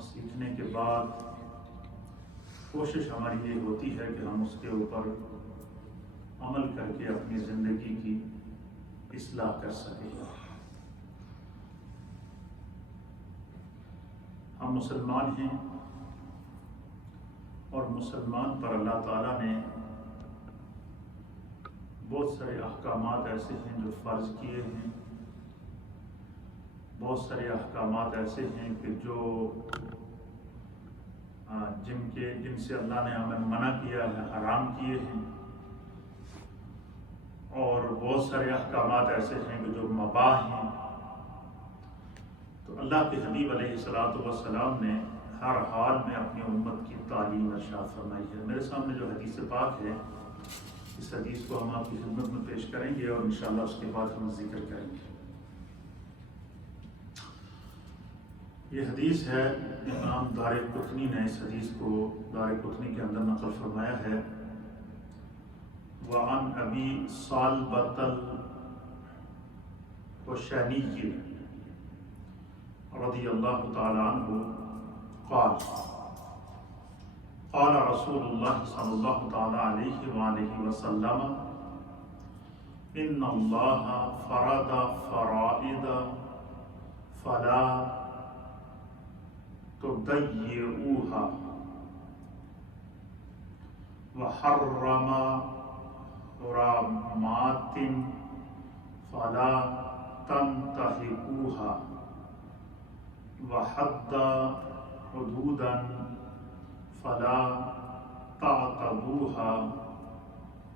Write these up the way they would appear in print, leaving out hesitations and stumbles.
اور سیکھنے کے بعد کوشش ہماری یہ ہوتی ہے کہ ہم اس کے اوپر عمل کر کے اپنی زندگی کی اصلاح کر سکیں۔ ہم مسلمان ہیں اور مسلمان پر اللہ تعالیٰ نے بہت سارے احکامات ایسے ہیں جو فرض کیے ہیں، بہت سارے احکامات ایسے ہیں کہ جن سے اللہ نے ہمیں منع کیا ہے، حرام کیے ہیں، اور بہت سارے احکامات ایسے ہیں کہ جو مباح ہیں۔ تو اللہ کے حبیب علیہ السلام نے ہر حال میں اپنی امت کی تعلیم ارشاد فرمائی ہے۔ میرے سامنے جو حدیث پاک ہے، اس حدیث کو ہم آپ کی خدمت میں پیش کریں گے اور انشاءاللہ اس کے بعد ہم ذکر کریں گے۔ یہ حدیث ہے، امام دارقطنی نے اس حدیث کو دارقطنی کے اندر نقل فرمایا ہے۔ وعن ابی صالبۃ الخشنی رضی اللہ تعالی عنہ قال قال رسول اللہ صلی اللہ تعالی علیہ وآلہ وسلم ان اللہ فرض فرائض فلا تضيعوها وحرم حرامات فلا تنتهكوها وحد حدودا فلا تعتدوها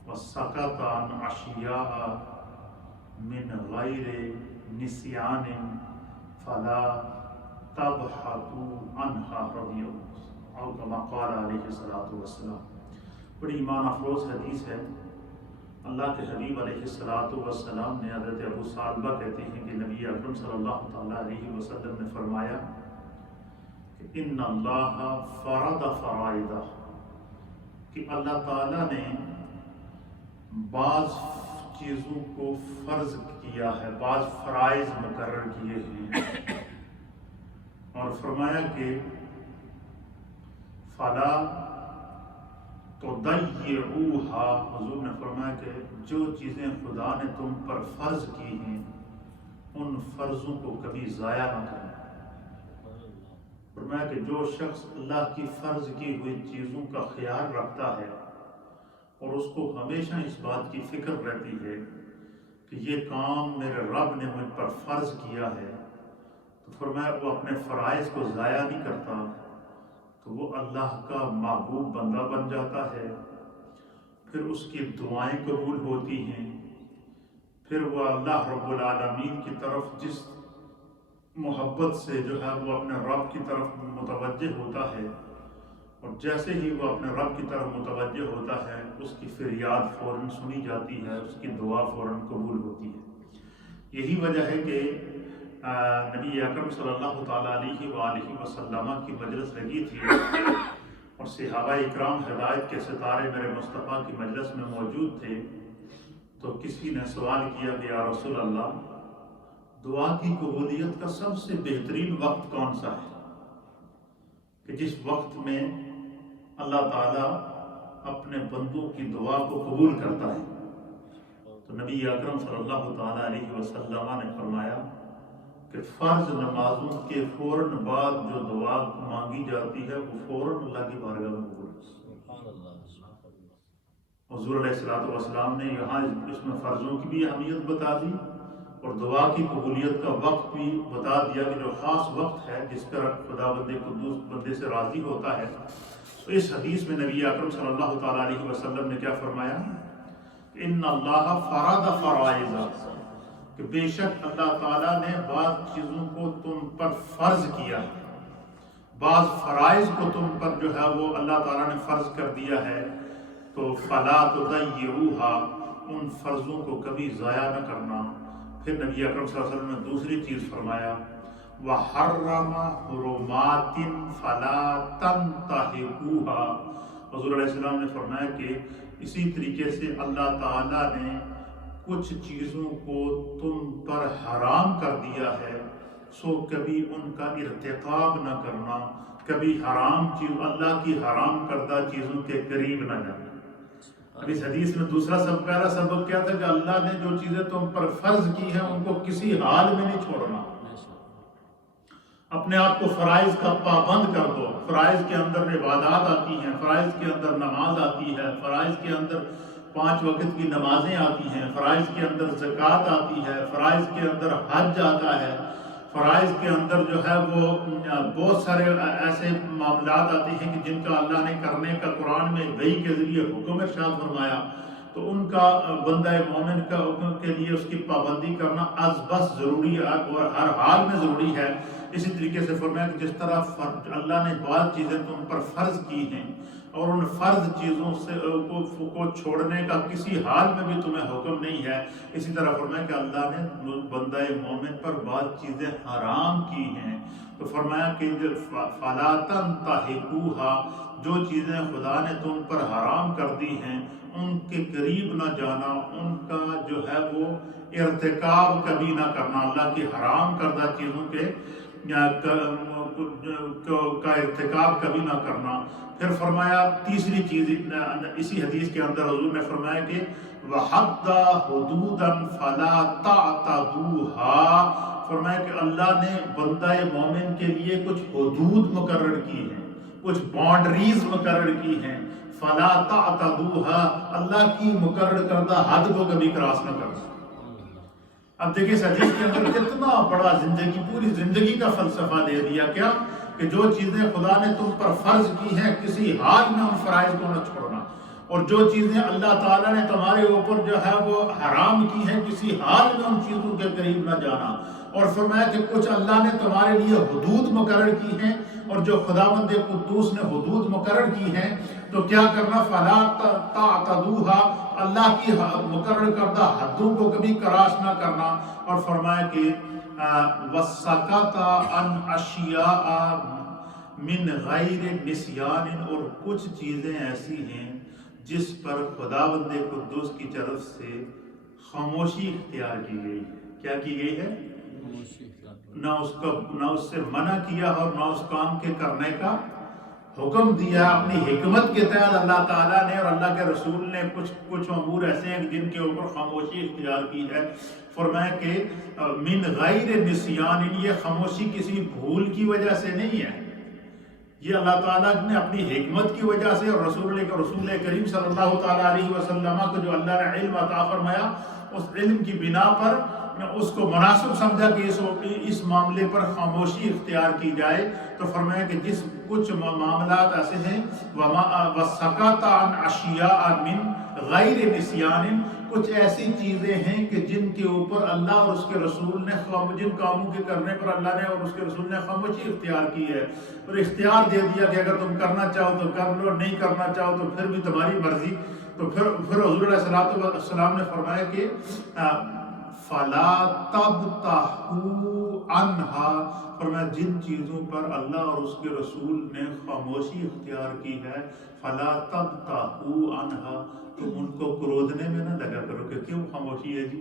وسكت عن أشياء من غير نسيان فلا تبحثوا عنها رضی اللہ او کما قال علیہ الصلوۃ والسلام۔ بڑی ایمان افروز حدیث ہے۔ اللہ کے حبیب علیہ الصلوۃ والسلام نے، حضرت ابو صالبہ کہتے ہیں کہ نبی اکرم صلی اللہ تعالی علیہ وسلم نے فرمایا کہ ان اللہ فرض فرائض، کہ اللہ تعالیٰ نے بعض چیزوں کو فرض کیا ہے، بعض فرائض مقرر کیے ہیں، اور فرمایا کہ فلا تضيعوها، حضور نے فرمایا کہ جو چیزیں خدا نے تم پر فرض کی ہیں ان فرضوں کو کبھی ضائع نہ کرنا۔ فرمایا کہ جو شخص اللہ کی فرض کی ہوئی چیزوں کا خیال رکھتا ہے اور اس کو ہمیشہ اس بات کی فکر رہتی ہے کہ یہ کام میرے رب نے مجھ پر فرض کیا ہے، تو فرمایا وہ اپنے فرائض کو ضائع نہیں کرتا، تو وہ اللہ کا محبوب بندہ بن جاتا ہے، پھر اس کی دعائیں قبول ہوتی ہیں، پھر وہ اللہ رب العالمین کی طرف جس محبت سے جو ہے وہ اپنے رب کی طرف متوجہ ہوتا ہے، اور جیسے ہی وہ اپنے رب کی طرف متوجہ ہوتا ہے اس کی فریاد فوراً سنی جاتی ہے، اس کی دعا فوراً قبول ہوتی ہے۔ یہی وجہ ہے کہ نبی اکرم صلی اللہ تعالیٰ علیہ وآلہ وسلم کی مجلس لگی تھی اور صحابہ اکرام ہدایت کے ستارے میرے مصطفیٰ کی مجلس میں موجود تھے، تو کسی نے سوال کیا کہ یا رسول اللہ، دعا کی قبولیت کا سب سے بہترین وقت کون سا ہے کہ جس وقت میں اللہ تعالیٰ اپنے بندوں کی دعا کو قبول کرتا ہے؟ تو نبی اکرم صلی اللہ تعالیٰ علیہ وسلم نے فرمایا کہ فرض نمازوں کے فوراً بعد جو دعا مانگی جاتی ہے وہ فوراً اللہ کی بارگاہ میں قبول ہے۔ حضور علیہ السلام نے یہاں اس میں فرضوں کی بھی اہمیت بتا دی اور دعا کی قبولیت کا وقت بھی بتا دیا کہ جو خاص وقت ہے جس پر خدا قدوس بندے سے راضی ہوتا ہے۔ تو اس حدیث میں نبی اکرم صلی اللہ تعالیٰ علیہ وسلم نے کیا فرمایا؟ ان اللہ فرض فرائض، کہ بے شک اللہ تعالیٰ نے بعض چیزوں کو تم پر فرض کیا ہے، بعض فرائض کو تم پر جو ہے وہ اللہ تعالیٰ نے فرض کر دیا ہے، تو فلا تضيعوها، ان فرضوں کو کبھی ضائع نہ کرنا۔ پھر نبی اکرم صلی اللہ علیہ وسلم نے دوسری چیز فرمایا وحرم حرمات فلا تنتهكوها، حضور علیہ السلام نے فرمایا کہ اسی طریقے سے اللہ تعالیٰ نے کچھ چیزوں کو تم پر حرام کر دیا ہے، سو کبھی ان کا ارتکاب نہ کرنا، کبھی حرام چیز اللہ کی حرام کردہ چیزوں کے قریب نہ جانا۔ اب اس حدیث میں دوسرا پہلا سبق کیا تھا کہ اللہ نے جو چیزیں تم پر فرض کی ہیں ان کو کسی حال میں نہیں چھوڑنا۔ اپنے آپ کو فرائض کا پابند کر دو۔ فرائض کے اندر عبادات آتی ہیں، فرائض کے اندر نماز آتی ہے، فرائض کے اندر 5 وقت کی نمازیں آتی ہیں، فرائض کے اندر زکوٰۃ آتی ہے، فرائض کے اندر حج آتا ہے، فرائض کے اندر جو ہے وہ بہت سارے ایسے معاملات آتے ہیں کہ جن کا اللہ نے کرنے کا قرآن میں وحی کے ذریعے حکم ارشاد فرمایا، تو ان کا بندہ مومن کا حکم کے لیے اس کی پابندی کرنا از بس ضروری ہے اور ہر حال میں ضروری ہے۔ اسی طریقے سے فرمایا کہ جس طرح اللہ نے بعض چیزیں تم پر فرض کی ہیں اور ان فرض چیزوں سے کو چھوڑنے کا کسی حال میں بھی تمہیں حکم نہیں ہے، اسی طرح فرمایا کہ اللہ نے بندہ مومن پر بعض چیزیں حرام کی ہیں، تو فرمایا کہ فَلَا تَنْتَهِكُوهَا، جو چیزیں خدا نے تم پر حرام کر دی ہیں ان کے قریب نہ جانا، ان کا جو ہے وہ ارتکاب کبھی نہ کرنا، اللہ کی حرام کردہ چیزوں کے کا ارتکاب کبھی نہ کرنا۔ پھر فرمایا تیسری چیز اسی حدیث کے اندر حضور نے فرمایا کہ وَحَدَّ حُدُودًا فَلَا تَعْتَدُوهَا، فرمایا کہ اللہ نے بندہ مومن کے لیے کچھ حدود مقرر کی ہیں، کچھ باؤنڈریز مقرر کی ہیں، فَلَا تَعْتَدُوهَا، اللہ کی مقرر کردہ حد کو کبھی کراس نہ کرنا۔ اب دیکھیں اس حدیث کے اندر کتنا بڑا پوری زندگی کا فلسفہ دے دیا، کیا کہ جو چیزیں خدا نے تم پر فرض کی ہیں کسی حال میں ان فرائض کو نہ چھوڑنا، اور جو چیزیں اللہ تعالیٰ نے تمہارے اوپر جو ہے وہ حرام کی ہیں کسی حال میں ان چیزوں کے قریب نہ جانا۔ اور فرمایا کہ کچھ اللہ نے تمہارے لیے حدود مقرر کی ہیں، اور جو خداوند قدوس نے حدود مقرر کی ہیں تو کیا کرنا، فَلَا تَعْتَدُوهَا، اللہ کی مقرر کردہ حدوں کو کبھی کراس نہ کرنا۔ اور فرمایا کہ وَالسَّكَتَ عَنْ أَشْيَاءَ مِنْ غَيْرِ نِسْيَانٍ، اور کچھ چیزیں ایسی ہیں جس پر خداوند قدوس کی طرف سے خاموشی اختیار کی گئی ہے۔ کیا کی گئی ہے؟ نہ اس سے منع کیا اور نہ اس کام کے کرنے کا حکم دیا۔ اپنی حکمت کے تحت اللہ تعالیٰ نے اور اللہ کے رسول نے کچھ امور ایسے ہیں جن کے اوپر خاموشی اختیار کی ہے۔ فرمایا کہ من غیر نسیان، یہ خاموشی کسی بھول کی وجہ سے نہیں ہے، یہ اللہ تعالیٰ نے اپنی حکمت کی وجہ سے اور رسول کریم صلی اللہ تعالیٰ علیہ وسلم کو جو اللہ نے علم عطا فرمایا اس علم کی بنا پر اس کو مناسب سمجھا کہ اس معاملے پر خاموشی اختیار کی جائے۔ تو فرمایا کہ کچھ معاملات ایسے ہیں وَسَكَتَ عَنْ أَشْيَاءَ مِنْ غَيْرِ نِسْيَانٍ، کچھ ایسی چیزیں ہیں کہ جن کے اوپر اللہ اور اس کے رسول نے جن کاموں کے کرنے پر اللہ نے اور اس کے رسول نے خاموشی اختیار کی ہے، اور اختیار دے دیا کہ اگر تم کرنا چاہو تو کر لو، نہیں کرنا چاہو تو پھر بھی تمہاری مرضی۔ تو پھر حضور علیہ السلام نے فرمایا کہ فَلَا تَبْتَحُوا عَنْهَا، فرمایا جن چیزوں پر اللہ اور اس کے رسول نے خاموشی اختیار کی ہے، فَلَا تَبْتَحُوا عَنْهَا، تم ان کو کرودنے میں نہ لگا کرو کہ کیوں خاموشی ہے جی۔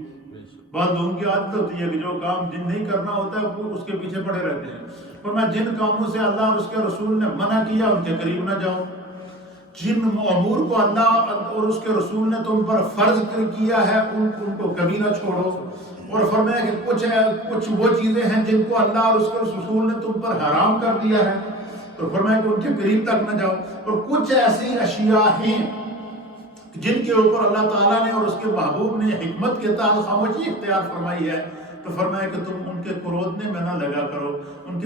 بعض لوگوں کی عادت ہوتی ہے کہ جو کام جن نہیں کرنا ہوتا ہے وہ اس کے پیچھے پڑے رہتے ہیں۔ فرمایا جن کاموں سے اللہ اور اس کے رسول نے منع کیا ان کے قریب نہ جاؤ، جن امور کو اللہ اور اس کے رسول نے تم پر فرض کیا ہے ان کو کبھی نہ چھوڑو۔ اور فرمایا کہ کچھ وہ چیزیں ہیں جن کو اللہ اور اس کے رسول نے تم پر حرام کر دیا ہے، تو فرمایا کہ ان کے قریب تک نہ جاؤ۔ اور کچھ ایسی اشیاء ہیں جن کے اوپر اللہ تعالیٰ نے اور اس کے محبوب نے حکمت کے تحت خاموشی اختیار فرمائی ہے، تو فرمایا کہ تم ان کے کرودنے میں نہ لگا کرو، ان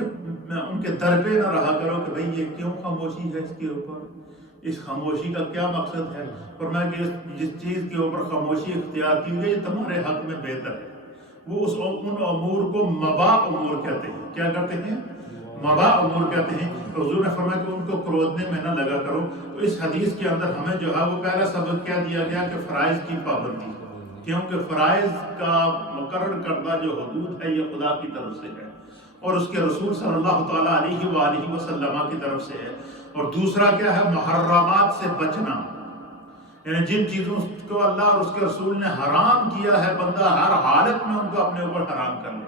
کے در پہ نہ رہا کرو کہ بھئی یہ کیوں خاموشی ہے، اس کے اوپر اس خاموشی کا کیا مقصد ہے۔ فرمایا کہ جس چیز کے اوپر خاموشی اختیار کی گئی تمہارے حق میں بہتر ہے، وہ ان امور کو مباح امور کہتے ہیں۔ کیا کہتے ہیں؟ مباح امور کہتے ہیں۔ تو حضور نے فرمایا کہ ان کو کرودنے میں نہ لگا کرو۔ تو اس حدیث کے اندر ہمیں جو ہے وہ پہلا سبق کیا دیا گیا کہ فرائض کی پابندی، کیونکہ فرائض کا مقرر کردہ جو حدود ہے یہ خدا کی طرف سے ہے اور اس کے رسول صلی اللہ تعالیٰ علیہ وآلہ وسلم کی طرف سے ہے۔ اور دوسرا کیا ہے؟ محرمات سے بچنا، یعنی جن چیزوں کو اللہ اور اس کے رسول نے حرام کیا ہے بندہ ہر حالت میں ان کو اپنے اوپر حرام کر لے،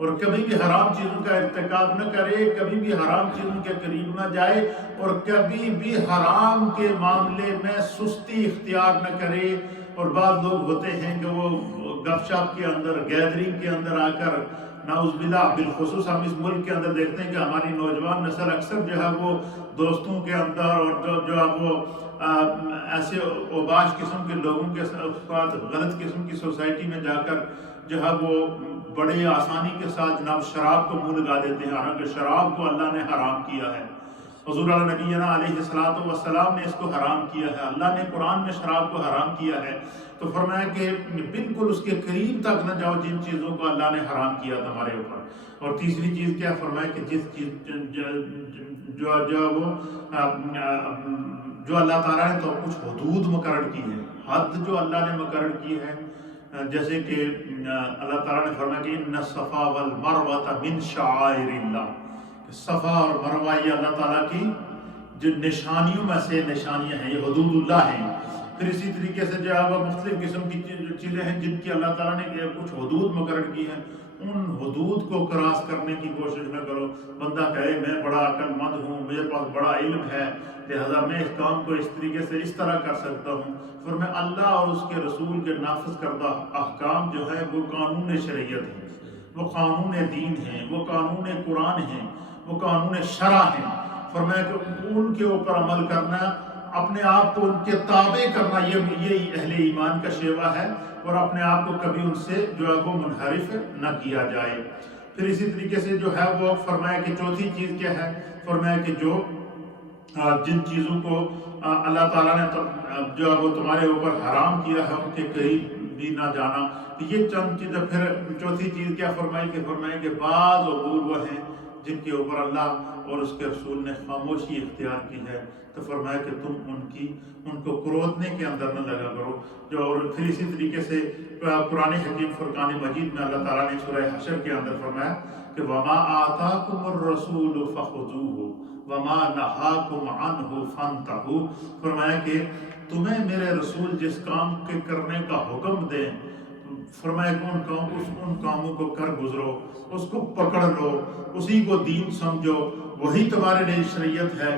اور کبھی بھی حرام چیزوں کا ارتکاب نہ کرے، کبھی بھی حرام چیزوں کے قریب نہ جائے، اور کبھی بھی حرام کے معاملے میں سستی اختیار نہ کرے۔ اور بعض لوگ ہوتے ہیں کہ وہ گپ شپ کے اندر، گیدرنگ کے اندر آ کر، نعوذ باللہ، بالخصوص ہم اس ملک کے اندر دیکھتے ہیں کہ ہماری نوجوان نسل اکثر جو ہے وہ دوستوں کے اندر اور جو ہے وہ ایسے اوباش قسم کے لوگوں کے ساتھ غلط قسم کی سوسائٹی میں جا کر جو ہے وہ بڑی آسانی کے ساتھ جناب شراب کو منہ لگا دیتے ہیں، حالانکہ شراب کو اللہ نے حرام کیا ہے۔ حضور علیہ نبینا علیہ السلام نے اس کو حرام کیا ہے، اللہ نے قرآن میں شراب کو حرام کیا ہے۔ تو فرمایا کہ بالکل اس کے قریب تک نہ جاؤ جن چیزوں کو اللہ نے حرام کیا تمہارے اوپر۔ اور تیسری چیز کیا فرمایا کہ جس چیز جو اللہ تعالیٰ نے تو کچھ حدود مقرر کی ہے، حد جو اللہ نے مقرر کی ہے، جیسے کہ اللہ تعالیٰ نے فرمایا کہ ان الصفا والمروہ من شعائر اللہ، صفا اور مروہ یہ اللہ تعالیٰ کی جو نشانیوں میں سے نشانیاں ہیں، یہ حدود اللہ ہیں۔ پھر اسی طریقے سے جو ہے وہ مختلف قسم کی چیزیں ہیں جن کی اللہ تعالیٰ نے کچھ حدود مقرر کی ہیں، ان حدود کو کراس کرنے کی کوشش نہ کرو۔ بندہ کہے میں بڑا عقل مند ہوں، میرے پاس بڑا علم ہے، لہذا میں اس کام کو اس طریقے سے اس طرح کر سکتا ہوں۔ پھر میں اللہ اور اس کے رسول کے نافذ کردہ احکام جو ہے وہ قانون شریعت ہیں، وہ قانون دین ہیں، وہ قانون قرآن ہیں، وہ قانون شرع ہیں۔ فرمایا کہ ان کے اوپر عمل کرنا، اپنے آپ کو ان کے تابع کرنا، یہ اہل ایمان کا شیوہ ہے، اور اپنے آپ کو کبھی ان سے جو ہے وہ منحرف نہ کیا جائے۔ پھر اسی طریقے سے جو ہے وہ فرمایا کہ چوتھی چیز کیا ہے، فرمایا کہ جو جن چیزوں کو اللہ تعالیٰ نے جو ہے وہ تمہارے اوپر حرام کیا ہے ان کے قریب بھی نہ جانا۔ تو یہ چند چیزیں۔ پھر چوتھی چیز کیا فرمائی کہ فرمایا کہ بعض امور وہ ہیں جن کے اوپر اللہ اور اس کے رسول نے خاموشی اختیار کی ہے، تو فرمایا کہ تم ان کو کرودنے کے اندر نہ لگا کرو۔ اور پھر اسی طریقے سے قرآن حکیم فرقان مجید میں اللہ تعالیٰ نے سورہ حشر کے اندر فرمایا کہ وَمَا آتَاكُمُ الرَّسُولُ فَخُذُوهُ وَمَا نَهَاكُمْ عَنْهُ فَانْتَهُوا۔ فرمایا کہ تمہیں میرے رسول جس کام کے کرنے کا حکم دیں، فرمایا کہ ان کاموں کو کر گزرو، اس کو پکڑ لو، اسی کو دین سمجھو، وہی تمہارے لیے شریعت ہے،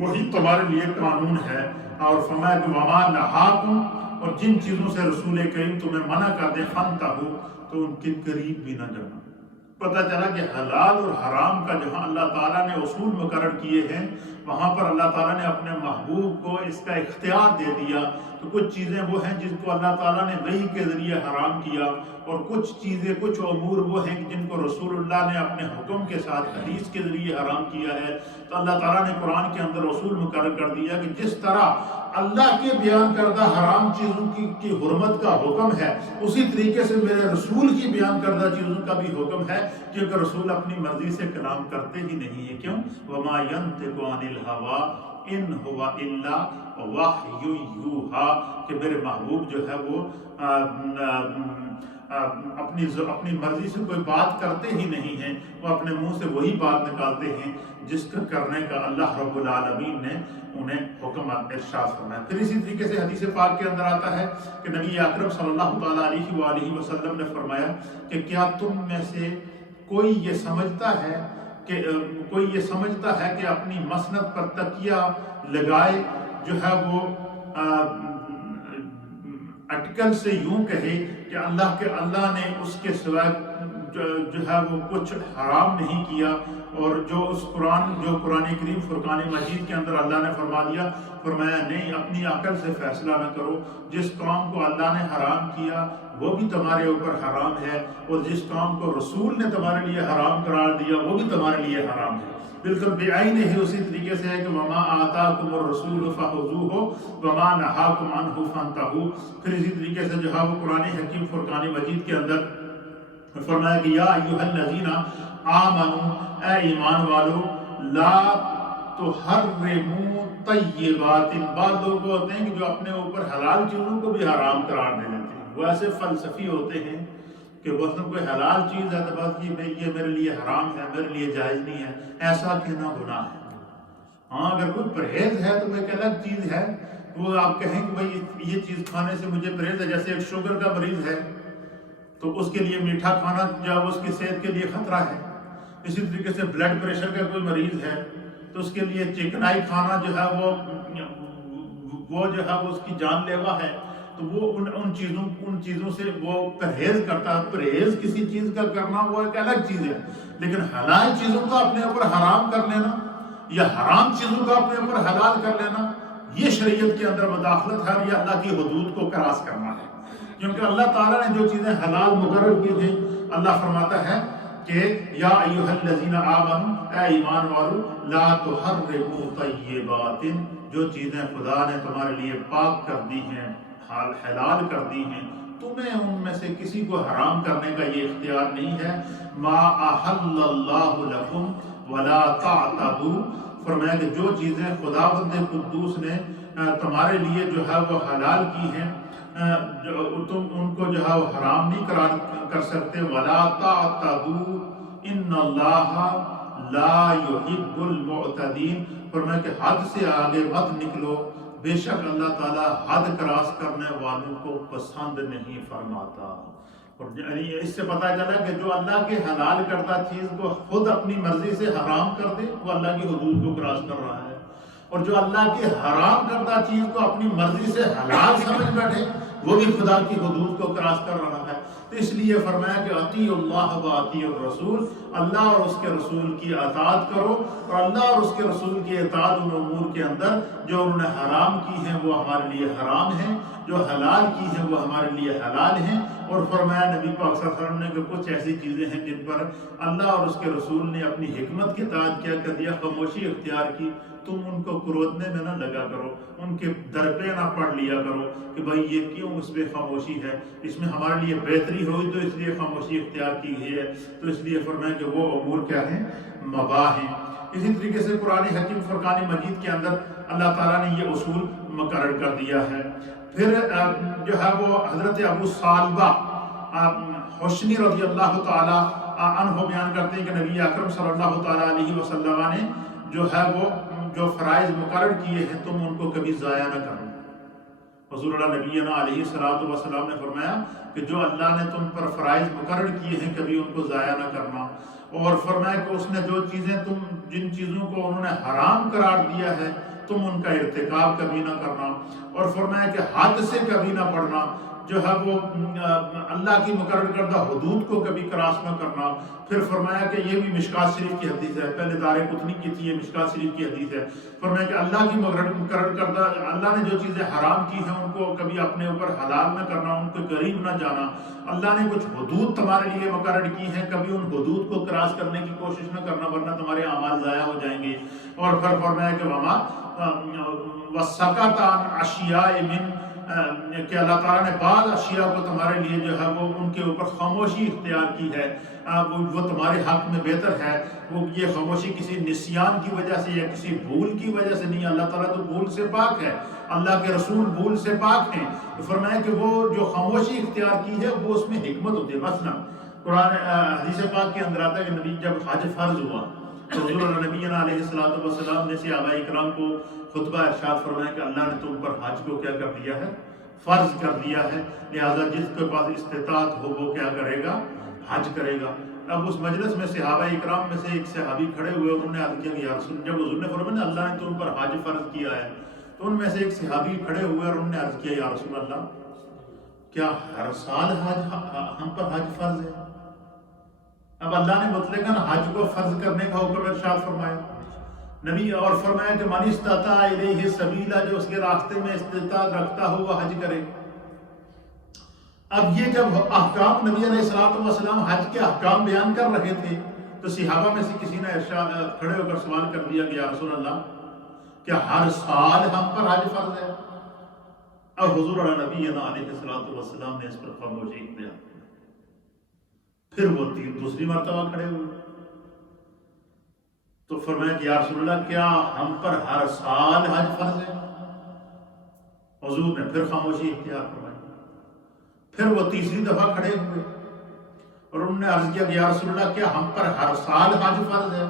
وہی تمہارے لیے قانون ہے۔ اور فرمایا کہ وَمَا نَهَاكُمْ، اور جن چیزوں سے رسول کریم تمہیں منع کر دے، فَانْتَهُوا، تو ان کے قریب بھی نہ جانا۔ پتہ چلا کہ حلال اور حرام کا جہاں اللہ تعالیٰ نے اصول مقرر کیے ہیں، وہاں پر اللہ تعالیٰ نے اپنے محبوب کو اس کا اختیار دے دیا۔ تو کچھ چیزیں وہ ہیں جن کو اللہ تعالیٰ نے وحی کے ذریعے حرام کیا، اور کچھ چیزیں، کچھ امور وہ ہیں جن کو رسول اللہ نے اپنے حکم کے ساتھ حدیث کے ذریعے حرام کیا ہے۔ تو اللہ تعالیٰ نے قرآن کے اندر اصول مقرر کر دیا کہ جس طرح اللہ کے بیان کردہ حرام چیزوں کی حرمت کا حکم ہے، اسی طریقے سے میرے رسول کی بیان کردہ چیزوں کا بھی حکم ہے، کیونکہ رسول اپنی مرضی سے کلام کرتے ہی نہیں ہے۔ کیوں؟ وَمَا يَنْطِقُ عَنِ الْهَوَىٰ إِنْ هُوَ إِلَّا وَحْيٌ يُوحَىٰ، کہ میرے محبوب جو ہے وہ اپنی مرضی سے کوئی بات کرتے ہی نہیں ہیں، وہ اپنے منہ سے وہی بات نکالتے ہیں جس کا کرنے کا اللہ رب العالمین نے انہیں حکم ارشاد فرمایا۔ پھر اسی طریقے سے حدیث پاک کے اندر آتا ہے کہ نبی اکرم صلی اللہ تعالیٰ علیہ وآلہ وسلم نے فرمایا کہ کیا تم میں سے کوئی یہ سمجھتا ہے کہ اپنی مسند پر تکیہ لگائے جو ہے وہ اٹکل سے یوں کہے کہ اللہ نے اس کے سوا جو ہے وہ کچھ حرام نہیں کیا، اور جو قرآن کریم فرقان مجید کے اندر اللہ نے فرما دیا، فرمایا نہیں، اپنی عقل سے فیصلہ نہ کرو، جس کام کو اللہ نے حرام کیا وہ بھی تمہارے اوپر حرام ہے، اور جس کام کو رسول نے تمہارے لیے حرام قرار دیا وہ بھی تمہارے لیے حرام ہے۔ بالکل بعین ہی اسی طریقے سے ہے کہ وَمَا آتَاكُمُ الرَّسُولُ فَخُذُوهُ وَمَا نَهَاكُمْ عَنْهُ فَانْتَهُوا۔ پھر اسی طریقے سے جو ہے وہ قرآن حکیم فرقان مجید کے اندر فرمایا کہ یا ایھا الذین آمنوا، اے ایمان والو، لا تحرموا طیبات۔ بعض لوگ ہوتے ہیں کہ جو اپنے اوپر حلال چیزوں کو بھی حرام قرار دے دیتے ہیں، وہ ایسے فلسفی ہوتے ہیں کہ وہ کوئی حلال چیز ہے تو بات یہ میرے لیے حرام ہے، میرے لیے جائز نہیں ہے، ایسا کہنا گناہ ہے۔ ہاں اگر کوئی پرہیز ہے تو وہ ایک الگ چیز ہے، وہ آپ کہیں کہ بھائی یہ چیز کھانے سے مجھے پرہیز ہے، جیسے ایک شوگر کا مریض ہے تو اس کے لیے میٹھا کھانا جو ہے اس کی صحت کے لیے خطرہ ہے. اسی طریقے سے بلڈ پریشر کا کوئی مریض ہے تو اس کے لیے چکنائی کھانا جو ہے وہ جو ہے وہ اس کی جان لیوا ہے. تو وہ ان چیزوں سے وہ پرہیز کرتا ہے. پرہیز کسی چیز کا کرنا وہ ایک الگ چیز ہے، لیکن حلال چیزوں کا اپنے اوپر حرام کر لینا یا حرام چیزوں کا اپنے اوپر حلال کر لینا، یہ شریعت کے اندر مداخلت ہے اور یہ اللہ کی حدود کو کراس کرنا ہے. کیونکہ اللہ تعالیٰ نے جو چیزیں حلال مقرر کی تھیں، اللہ فرماتا ہے کہ یا ایھا الذین آمنوا، اے ایمان والو، لا تحرموا طیبات، جو چیزیں خدا نے تمہارے لیے پاک کر دی ہیں، حلال کر دی ہیں، تمہیں ان میں سے کسی کو حرام کرنے کا یہ اختیار نہیں ہے. ما احل اللہ لکم ولا تعتدوا، فرمایا کہ جو چیزیں خداوند قدوس نے تمہارے لیے جو ہے وہ حلال کی ہیں، تم ان کو جو ہے وہ حرام نہیں قرار کر سکتے. ولا تعتدوا ان اللہ لا يحب المعتدین، فرمایا کہ حد سے آگے مت نکلو، بے شک اللہ تعالیٰ حد کراس کرنے والوں کو پسند نہیں فرماتا. اور اس سے پتہ چلا کہ جو اللہ کے حلال کردہ چیز کو خود اپنی مرضی سے حرام کر دے وہ اللہ کی حدود کو کراس کر رہا ہے، اور جو اللہ کی حرام کردہ چیز کو اپنی مرضی سے حلال سمجھ بیٹھے وہ بھی خدا کی حدود کو کراس کر رہا ہے. تو اس لیے فرمایا کہ اطیعوا اللہ و اطیعوا الرسول، اللہ اور اس کے رسول کی اطاعت کرو، اور اللہ اور اس کے رسول کی اطاعت ان امور کے اندر جو انہوں نے حرام کی ہیں وہ ہمارے لیے حرام ہیں، جو حلال کی ہیں وہ ہمارے لیے حلال ہیں. اور فرمایا نبی پاک صلی اللہ علیہ وسلم نے کہ کچھ ایسی چیزیں ہیں جن پر اللہ اور اس کے رسول نے اپنی حکمت کے تحت کیا کر دیا، خاموشی اختیار کی. تم ان کو کرودنے میں نہ لگا کرو، ان کے در پہ نہ پڑھ لیا کرو کہ بھائی یہ کیوں اس پہ خاموشی ہے، اس میں ہمارے لیے بہتری ہوئی تو اس لیے خاموشی اختیار کی گئی ہے. تو اس لیے فرمایا کہ وہ امور کیا ہیں، مباح ہیں. اسی طریقے سے قرآن حکیم فرقان مجید کے اندر اللہ تعالیٰ نے یہ اصول مقرر کر دیا ہے. پھر جو ہے وہ حضرت ابو ثعلبہ حشنی رضی اللہ تعالیٰ عنہ بیان کرتے ہیں کہ نبی اکرم صلی اللہ تعالیٰ علیہ وسلم نے جو ہے وہ جو فرائض مقرر کیے ہیں تم ان کو کبھی ضائع نہ کرو. حضور اللہ نبینا علیہ الصلوۃ والسلام نے فرمایا کہ جو اللہ نے تم پر فرائض مقرر کیے ہیں کبھی ان کو ضائع نہ کرنا. اور فرمایا کہ اس نے جو چیزیں جن چیزوں کو انہوں نے حرام قرار دیا ہے تم ان کا ارتکاب کبھی نہ کرنا. اور فرمایا کہ حد سے کبھی نہ بڑھنا، جو ہے وہ اللہ کی مقرر کردہ حدود کو کبھی کراس نہ کرنا. پھر فرمایا کہ یہ بھی مشکات شریف کی حدیث ہے، پہلے دارقطنی کی تھی، یہ مشکات شریف کی حدیث ہے. فرمایا کہ اللہ کی مقرر کردہ، اللہ نے جو چیزیں حرام کی ہیں ان کو کبھی اپنے اوپر حلال نہ کرنا، ان کے قریب نہ جانا. اللہ نے کچھ حدود تمہارے لیے مقرر کی ہیں، کبھی ان حدود کو کراس کرنے کی کوشش نہ کرنا ورنہ تمہارے اعمال ضائع ہو جائیں گے. اور پھر فرمایا کہ وما وسکت عن اشیاء من، کہ اللہ تعالیٰ نے بعض اشیاء کو تمہارے لیے جو ہے وہ ان کے اوپر خاموشی اختیار کی ہے، وہ تمہارے حق میں بہتر ہے. وہ یہ خاموشی کسی نسیان کی وجہ سے یا کسی بھول کی وجہ سے نہیں، اللہ تعالیٰ تو بھول سے پاک ہے، اللہ کے رسول بھول سے پاک ہیں. تو فرمایا کہ وہ جو خاموشی اختیار کی ہے وہ اس میں حکمت ہوتی ہے. مثلا قرآن حدیث پاک کے اندر آتا ہے کہ نبی جب حج فرض ہوا تو حضور نبینا علیہ الصلوۃ والسلام نے صحابہ کرام کو خطبہ ارشاد فرمایا کہ اللہ نے تم پر حج کو کیا کر دیا ہے، فرض کر دیا ہے، لہذا جس کے پاس استطاعت ہو وہ کیا کرے گا، حج کرے گا. اب اس مجلس میں صحابہ اکرام میں سے ایک صحابی کھڑے ہوئے اور انہوں نے عرض کیا کہ یا رسول، جب حضور نے فرمایا اللہ نے تم پر حج فرض کیا ہے تو ان میں سے ایک صحابی کھڑے ہوئے اور انہوں نے عرض کیا یا رسول اللہ کیا ہر سال ہم پر حج فرض ہے؟ اب اللہ نے مطلقاً حج کو فرض کرنے کا حکم ارشاد فرمایا نبی، اور فرمایا کہ من استطاع الیہ سبیلا، جو اس کے راستے میں استطاعت رکھتا ہو وہ حج کرے. اب یہ جب احکام نبی علیہ الصلوۃ والسلام حج کے احکام بیان کر رہے تھے تو صحابہ میں سے کسی نے ارشاد کھڑے ہو کر سوال کر دیا کہ یا رسول اللہ کیا ہر سال ہم پر حج فرض ہے؟ اب حضور نبی علیہ الصلوۃ والسلام نے اس پر خاموشی اختیار. پھر وہ دوسری مرتبہ کھڑے ہوئے تو فرمایا کہ یا رسول اللہ کیا ہم پر ہر سال حج فرض ہے؟ حضور نے پھر خاموشی اختیار فرمائی. پھر وہ تیسری دفعہ کھڑے ہوئے اور انہوں نے عرض کیا کہ یا رسول اللہ کیا ہم پر ہر سال حج فرض ہے؟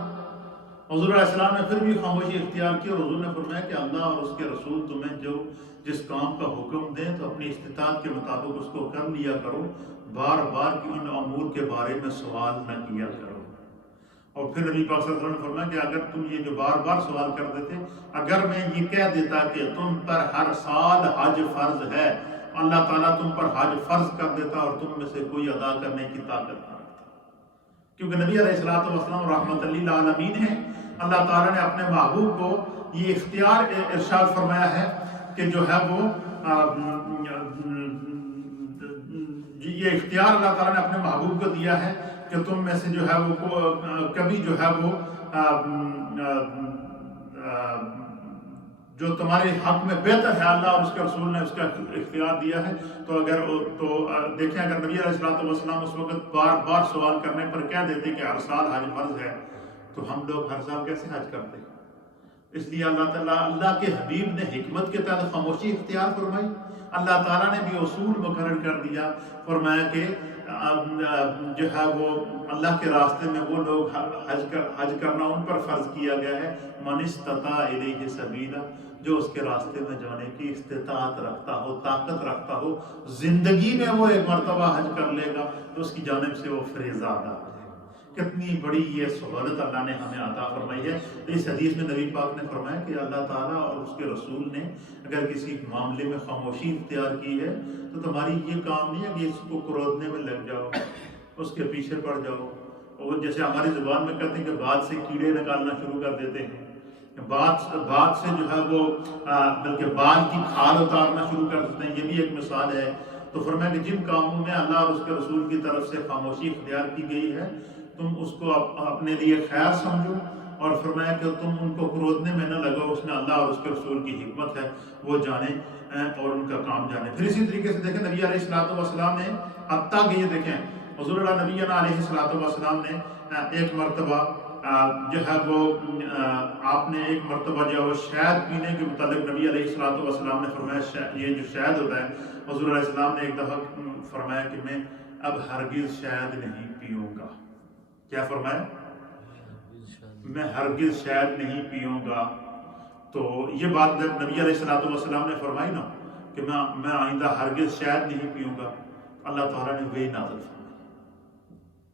حضور علیہ السلام نے پھر بھی خاموشی اختیار کی اور حضور نے فرمایا کہ اللہ اور اس کے رسول تمہیں جس کام کا حکم دیں تو اپنی استطاعت کے مطابق اس کو کر لیا کرو. بار بار کی ان امور کے بارے میں سوال نہ کیا کرو۔ اور پھر نبی پاک صلی اللہ علیہ وسلم نے فرمایا کہ اگر تم یہ جو بار بار سوال کر دیتے، اگر میں یہ کہہ دیتا کہ تم پر ہر سال حج فرض ہے، اللہ تعالیٰ تم پر حج فرض کر دیتا اور تم میں سے کوئی ادا کرنے کی طاقت نہ رکھتا، کیونکہ نبی علیہ الصلوۃ والسلام رحمت للعالمین ہیں۔ اللہ تعالیٰ نے اپنے محبوب کو یہ اختیار ارشاد فرمایا ہے کہ جو ہے وہ یہ اختیار اللہ تعالیٰ نے اپنے محبوب کو دیا ہے کہ تم میں سے جو ہے وہ کبھی جو ہے وہ جو تمہارے حق میں بہتر ہے، اللہ اور اس کے رسول نے اس کا اختیار دیا ہے۔ تو دیکھیں اگر نبی علیہ الصلوۃ والسلام اس وقت بار بار سوال کرنے پر کہہ دیتے کہ ہر سال حج فرض ہے، تو ہم لوگ ہر سال کیسے حج کرتے؟ اس لیے اللہ تعالیٰ، اللہ کے حبیب نے حکمت کے تحت خاموشی اختیار فرمائی۔ اللہ تعالیٰ نے بھی اصول مقرر کر دیا، فرمایا کہ جو ہے وہ اللہ کے راستے میں وہ لوگ حج کرنا ان پر فرض کیا گیا ہے، من استطاع الیہ سبیلا، جو اس کے راستے میں جانے کی استطاعت رکھتا ہو، طاقت رکھتا ہو، زندگی میں وہ ایک مرتبہ حج کر لے گا تو اس کی جانب سے وہ فریضہ ادا ہے۔ کتنی بڑی یہ سہولت اللہ نے ہمیں عطا فرمائی ہے۔ اس حدیث میں نبی پاک نے فرمایا کہ اللہ تعالیٰ اور اس کے رسول نے اگر کسی معاملے میں خاموشی اختیار کی ہے تو تمہاری یہ کام نہیں ہے کہ اس کو کرودنے میں لگ جاؤ، اس کے پیچھے پڑ جاؤ، اور جیسے ہماری زبان میں کہتے ہیں کہ بات سے کیڑے نکالنا شروع کر دیتے ہیں، بات سے جو ہے وہ بلکہ بال کی کھال اتارنا شروع کر دیتے ہیں۔ یہ بھی ایک مثال ہے۔ تو فرمایا کہ جن کاموں میں اللہ اور اس کے رسول کی طرف سے خاموشی اختیار کی گئی ہے تم اس کو اپنے لیے خیر سمجھو، اور فرمایا کہ تم ان کو کرودنے میں نہ لگو، اس میں اللہ اور اس کے رسول کی حکمت ہے، وہ جانے اور ان کا کام جانے۔ پھر اسی طریقے سے دیکھیں نبی علیہ الصلوۃ والسلام نے حتیٰ کہ یہ دیکھیں حضور اللہ نبی علیہ الصلوۃ والسلام نے ایک مرتبہ جو ہے وہ آپ نے ایک مرتبہ جو ہے وہ شہد پینے کے متعلق نبی علیہ الصلوۃ والسلام نے فرمایا، یہ جو شہد ہوتا ہے، حضور علیہ السلام نے ایک دفعہ فرمایا کہ میں اب ہرگز شہد نہیں پیوں گا۔ کیا فرمایا؟ میں ہرگز شہد نہیں پیوں گا۔ تو یہ بات جب نبی علیہ الصلوۃ والسلام نے فرمائی نا کہ میں آئندہ ہرگز شہد نہیں پیوں گا، اللہ تعالیٰ نے وہی نازل فرمائی۔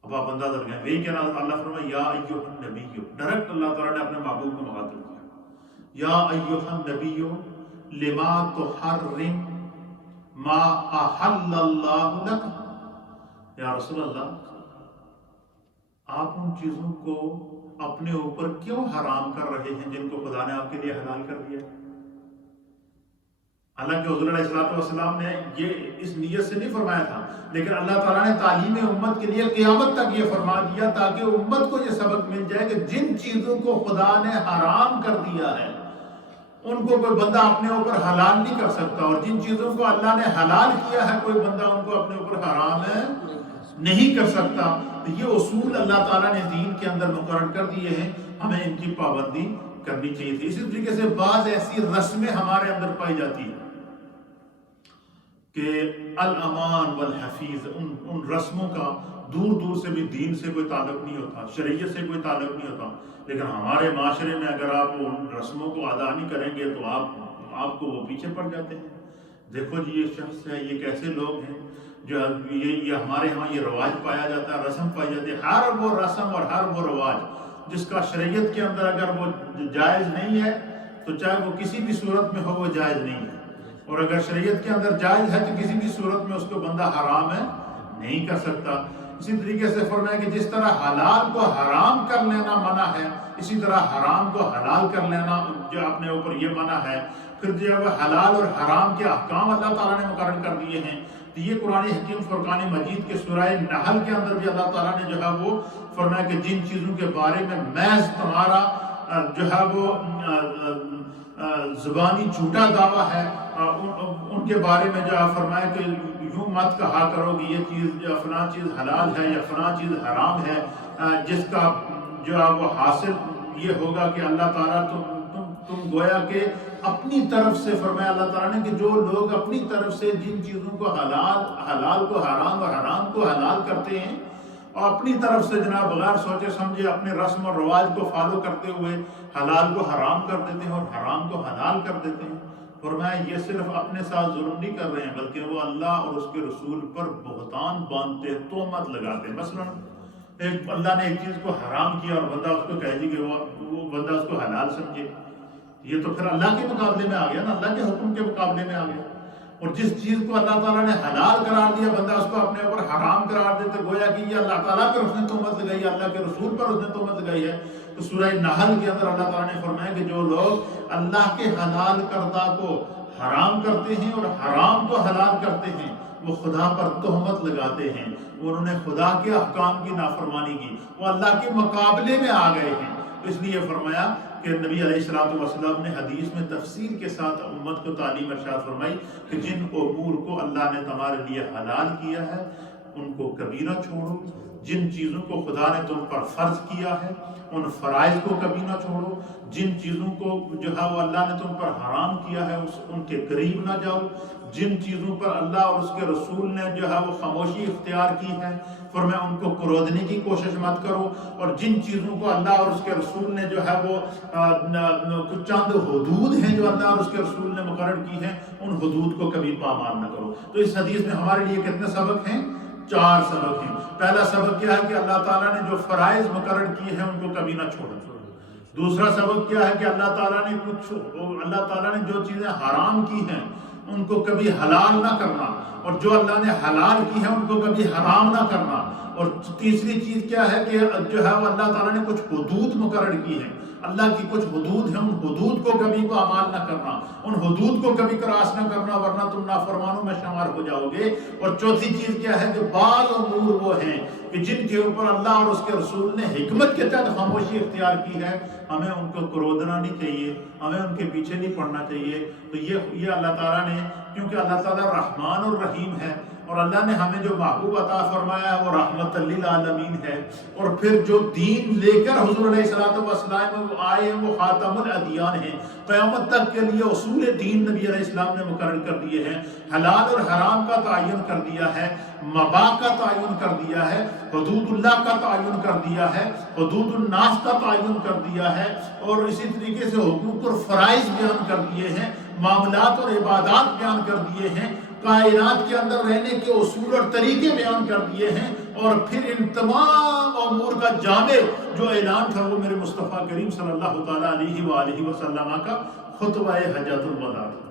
اب آپ اندازہ لگائیں وہی کیا نازل، اللہ فرمایا یا ایھا النبی، ڈائریکٹ اللہ تعالیٰ نے اپنے محبوب کو مخاطب کیا، یا ایھا النبی لما تحرم ما احل اللہ لک، یا رسول اللہ آپ ان چیزوں کو اپنے اوپر کیوں حرام کر رہے ہیں جن کو خدا نے آپ کے لیے حلال کر دیا؟ حالانکہ حضور علیہ الصلوۃ والسلام نے یہ اس نیت سے نہیں فرمایا تھا، لیکن اللہ تعالیٰ نے تعلیم امت کے لیے قیامت تک یہ فرما دیا تاکہ امت کو یہ سبق مل جائے کہ جن چیزوں کو خدا نے حرام کر دیا ہے ان کو کوئی بندہ اپنے اوپر حلال نہیں کر سکتا، اور جن چیزوں کو اللہ نے حلال کیا ہے کوئی بندہ ان کو اپنے اوپر حرام نہیں کر سکتا۔ تو یہ اصول اللہ تعالیٰ نے دین کے اندر مقرر کر دیے ہیں، ہمیں ان کی پابندی کرنی چاہیے تھی۔ اسی طریقے سے بعض ایسی رسمیں ہمارے اندر پائی جاتی ہیں کہ الامان والحفیظ، ان رسموں کا دور دور سے بھی دین سے کوئی تعلق نہیں ہوتا، شریعت سے کوئی تعلق نہیں ہوتا، لیکن ہمارے معاشرے میں اگر آپ ان رسموں کو ادا نہیں کریں گے تو آپ کو وہ پیچھے پڑ جاتے ہیں۔ دیکھو جی یہ شخص ہے، یہ کیسے لوگ ہیں جو یہ ہمارے ہاں یہ رواج پایا جاتا ہے، رسم پائی جاتی ہے۔ ہر وہ رسم اور ہر وہ رواج جس کا شریعت کے اندر اگر وہ جائز نہیں ہے تو چاہے وہ کسی بھی صورت میں ہو وہ جائز نہیں ہے، اور اگر شریعت کے اندر جائز ہے تو کسی بھی صورت میں اس کو بندہ حرام نہیں کر سکتا۔ اسی طریقے سے فرمایا کہ جس طرح حلال کو حرام کر لینا منع ہے، اسی طرح حرام کو حلال کر لینا جو اپنے اوپر یہ منع ہے۔ پھر جب حلال اور حرام کے احکام اللہ تعالیٰ نے مقرر کر دیے ہیں تو یہ قرآن حکیم فرقان مجید کے سورہ نحل کے اندر بھی اللہ تعالیٰ نے جو ہے وہ فرمایا کہ جن چیزوں کے بارے میں محض تمہارا جو ہے وہ زبانی جھوٹا دعویٰ ہے ان کے بارے میں جو فرمایا کہ یوں مت کہا کرو کہ یہ چیز فلاں چیز حلال ہے یا فلاں چیز حرام ہے، جس کا جو ہے وہ حاصل یہ ہوگا کہ اللہ تعالیٰ تم گویا کہ اپنی طرف سے فرمایا اللہ تعالیٰ نے کہ جو لوگ اپنی طرف سے جن چیزوں کو حلال کو حرام اور حرام کو حلال کرتے ہیں اور اپنی طرف سے جناب بغیر سوچے سمجھے اپنے رسم اور رواج کو فالو کرتے ہوئے حلال کو حرام کر دیتے ہیں اور حرام کو حلال کر دیتے ہیں، فرمایا یہ صرف اپنے ساتھ ظلم نہیں کر رہے ہیں بلکہ وہ اللہ اور اس کے رسول پر بہتان باندھتے، تہمت لگاتے ہیں۔ مثلا اللہ نے ایک چیز کو حرام کیا اور بندہ اس کو کہہ دی کہ وہ بندہ اس کو حلال سمجھے، یہ تو پھر اللہ کے مقابلے میں آ گیا نا، اللہ کے حکم کے مقابلے میں آ گیا۔ اور جس چیز کو اللہ تعالیٰ نے حلال قرار دیا بندہ اس کو اپنے اوپر حرام قرار دیتے، گویا کہ یہ اللہ تعالیٰ پر اس نے تہمت لگائی ہے، اللہ کے رسول پر اس نے تہمت لگائی ہے۔ تو سورہ نحل کے اندر اللہ تعالیٰ نے فرمایا کہ جو لوگ اللہ کے حلال کردہ کو حرام کرتے ہیں اور حرام کو حلال کرتے ہیں، وہ خدا پر تہمت لگاتے ہیں، انہوں نے خدا کے احکام کی نافرمانی کی، وہ اللہ کے مقابلے میں آ گئے ہیں۔ اس لیے فرمایا کہ نبی علیہ السلام نے حدیث میں تفصیل کے ساتھ امت کو تعلیم ارشاد فرمائی کہ جن امور کو اللہ نے تمہارے لیے حلال کیا ہے ان کو کبھی نہ چھوڑو، جن چیزوں کو خدا نے تم پر فرض کیا ہے ان فرائض کو کبھی نہ چھوڑو، جن چیزوں کو جو ہے وہ اللہ نے تم پر حرام کیا ہے ان کے قریب نہ جاؤ، جن چیزوں پر اللہ اور اس کے رسول نے جو ہے وہ خاموشی اختیار کی ہے فرمایا ان کو کرودنے کی کوشش مت کرو، اور جن چیزوں کو اللہ اور اس کے رسول نے جو ہے وہ کچھ چند حدود ہیں جو اللہ اور اس کے رسول نے مقرر کی ہیں ان حدود کو کبھی پامال نہ کرو۔ تو اس حدیث میں ہمارے لیے کتنے سبق ہیں؟ 4 سبق ہیں۔ پہلا سبق کیا ہے کہ اللہ تعالیٰ نے جو فرائض مقرر کیے ہیں ان کو کبھی نہ چھوڑو۔ دوسرا سبق کیا ہے کہ اللہ تعالیٰ نے جو چیزیں حرام کی ہیں ان کو کبھی حلال نہ کرنا، اور جو اللہ نے حلال کی ہیں ان کو کبھی حرام نہ کرنا۔ اور تیسری چیز کیا ہے کہ جو ہے وہ اللہ تعالیٰ نے کچھ حدود مقرر کی ہیں، اللہ کی کچھ حدود ہیں، ان حدود کو کبھی پامال نہ کرنا، ان حدود کو کبھی کراس نہ کرنا ورنہ تم نافرمانوں میں شمار ہو جاؤ گے۔ اور چوتھی چیز کیا ہے کہ بعض امور وہ ہیں کہ جن کے اوپر اللہ اور اس کے رسول نے حکمت کے تحت خاموشی اختیار کی ہے، ہمیں ان کو کرودنا نہیں چاہیے، ہمیں ان کے پیچھے نہیں پڑنا چاہیے۔ تو یہ اللہ تعالیٰ نے، کیونکہ اللہ تعالیٰ رحمان اور رحیم ہے اور اللہ نے ہمیں جو محبوب عطا فرمایا ہے وہ رحمت للعالمین ہے، اور پھر جو دین لے کر حضور علیہ السلام آئے ہیں وہ خاتم الادیان ہیں، قیامت تک کے لیے اصول دین نبی علیہ السلام نے مقرر کر دیے ہیں، حلال اور حرام کا تعین کر دیا ہے، مباح کا تعین کر دیا ہے، حدود اللہ کا تعین کر دیا ہے، حدود الناس کا تعین کر دیا ہے، اور اسی طریقے سے حقوق اور فرائض بیان کر دیے ہیں، معاملات اور عبادات بیان کر دیے ہیں، کائنات کے اندر رہنے کے اصول اور طریقے بیان کر دیے ہیں، اور پھر ان تمام امور کا جامع جو اعلان تھا وہ میرے مصطفیٰ کریم صلی اللہ تعالیٰ علیہ وآلہ وسلم کا خطبہ حجۃ الوداع تھا۔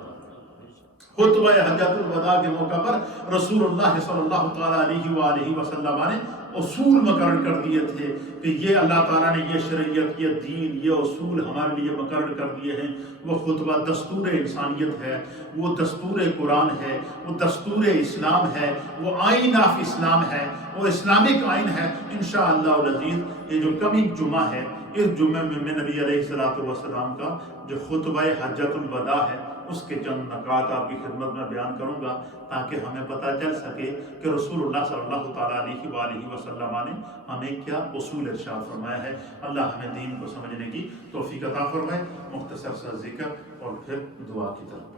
خطبہ حجۃ الوداع کے موقع پر رسول اللہ صلی اللہ تعالیٰ علیہ وآلہ وسلم نے اصول مقرر کر دیے تھے کہ یہ اللہ تعالیٰ نے یہ شریعت، یہ دین، یہ اصول ہمارے لیے مقرر کر دیے ہیں۔ وہ خطبہ دستور انسانیت ہے، وہ دستور قرآن ہے، وہ دستور اسلام ہے، وہ آئین آف اسلام ہے، وہ اسلامک آئین ہے۔ انشاءاللہ العزیز یہ جو کمنگ جمعہ ہے، اس جمعے میں نبی علیہ السلام کا جو خطبہ حجۃ الوداع ہے اس کے چند نکات آپ کی خدمت میں بیان کروں گا تاکہ ہمیں پتہ چل سکے کہ رسول اللہ صلی اللہ تعالیٰ علیہ وآلہ وسلم نے ہمیں کیا اصول ارشاد فرمایا ہے۔ اللہ ہمیں دین کو سمجھنے کی توفیق عطا فرمائے۔ مختصر سا ذکر اور پھر دعا کی طرف